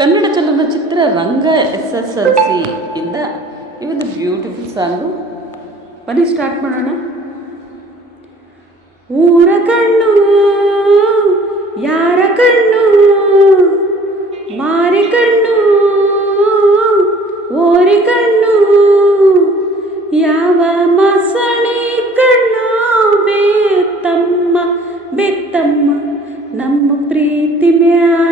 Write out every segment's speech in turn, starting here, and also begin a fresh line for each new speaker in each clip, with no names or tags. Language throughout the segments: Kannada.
ಕನ್ನಡ ಚಲನಚಿತ್ರ ರಂಗ ಎಸ್ ಎಸ್ ಎಲ್ ಸಿ ಇಂದ ಈ ಒಂದು ಬ್ಯೂಟಿಫುಲ್ ಸಾಂಗು ಬನ್ನಿ ಸ್ಟಾರ್ಟ್ ಮಾಡೋಣ. ಊರ ಕಣ್ಣು, ಯಾರ ಕಣ್ಣು, ಮಾರಿ ಕಣ್ಣು, ಓರಿ ಕಣ್ಣು, ಯಾವ ಮಸಣಿ ಕಣ್ಣು ಬೇತಮ್ಮ ಬೆತ್ತಮ್ಮ ನಮ್ಮ ಪ್ರೀತಿ ಮ್ಯಾ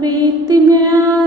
प्रीति में आ